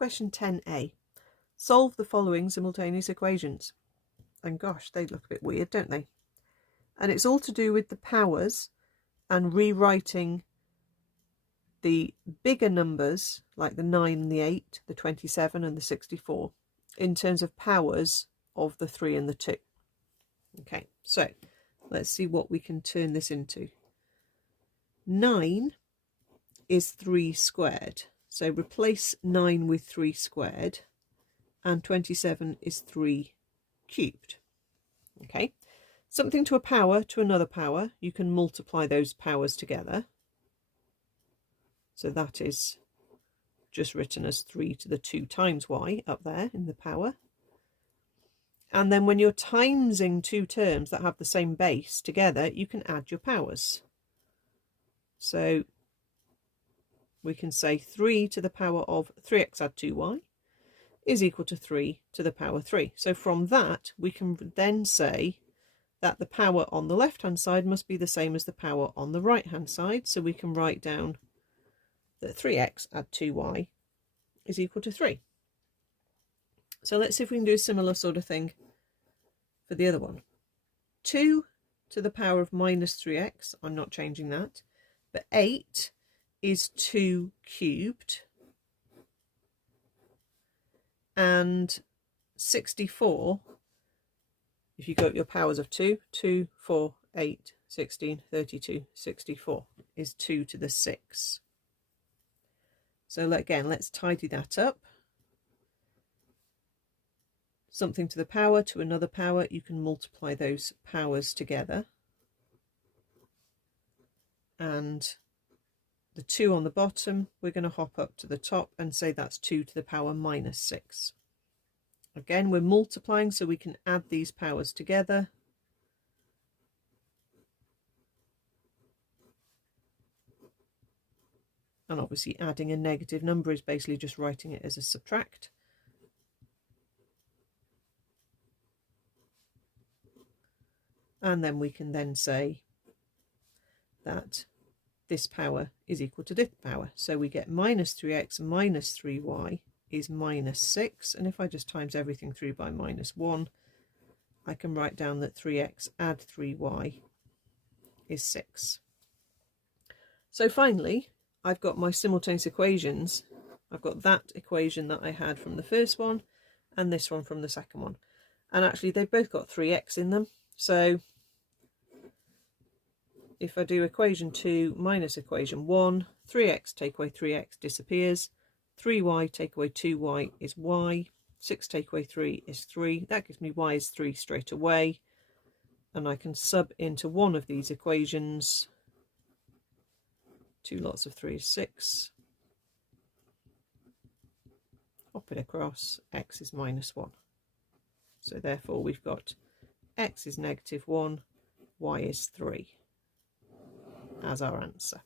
Question 10a. Solve the following simultaneous equations. And gosh, they look a bit weird, don't they? And it's all to do with the powers and rewriting the bigger numbers, like the 9 and the 8, the 27 and the 64, in terms of powers of the 3 and the 2. Okay, so let's see what we can turn this into. 9 is 3 squared. So replace 9 with 3 squared, and 27 is 3 cubed. Okay, something to a power to another power, you can multiply those powers together. So that is just written as 3 to the 2 times y up there in the power. And then when you're timesing two terms that have the same base together, you can add your powers. So we can say 3 to the power of 3x add 2y is equal to 3 to the power 3. So from that, we can then say that the power on the left-hand side must be the same as the power on the right-hand side. So we can write down that 3x add 2y is equal to 3. So let's see if we can do a similar sort of thing for the other one. 2 to the power of minus 3x, I'm not changing that, but 8 is 2 cubed, and 64, if you got your powers of 2, 2, 4, 8, 16, 32, 64 is 2 to the 6. So again, let's tidy that up. Something to the power to another power, you can multiply those powers together. And the 2 on the bottom, we're going to hop up to the top and say that's 2 to the power minus 6. Again, we're multiplying so we can add these powers together. And obviously adding a negative number is basically just writing it as a subtract. And then we can then say that this power is equal to this power. So we get minus 3x minus 3y is minus 6. And if I just times everything through by minus 1, I can write down that 3x add 3y is 6. So finally, I've got my simultaneous equations. I've got that equation that I had from the first one and this one from the second one. And actually, they've both got 3x in them. So if I do equation 2 minus equation 1, 3x take away 3x disappears, 3y take away 2y is y, 6 take away 3 is 3. That gives me y is 3 straight away. And I can sub into one of these equations. 2 lots of 3 is 6. Hop it across, x is minus 1. So therefore we've got x is negative 1, y is 3 as our answer.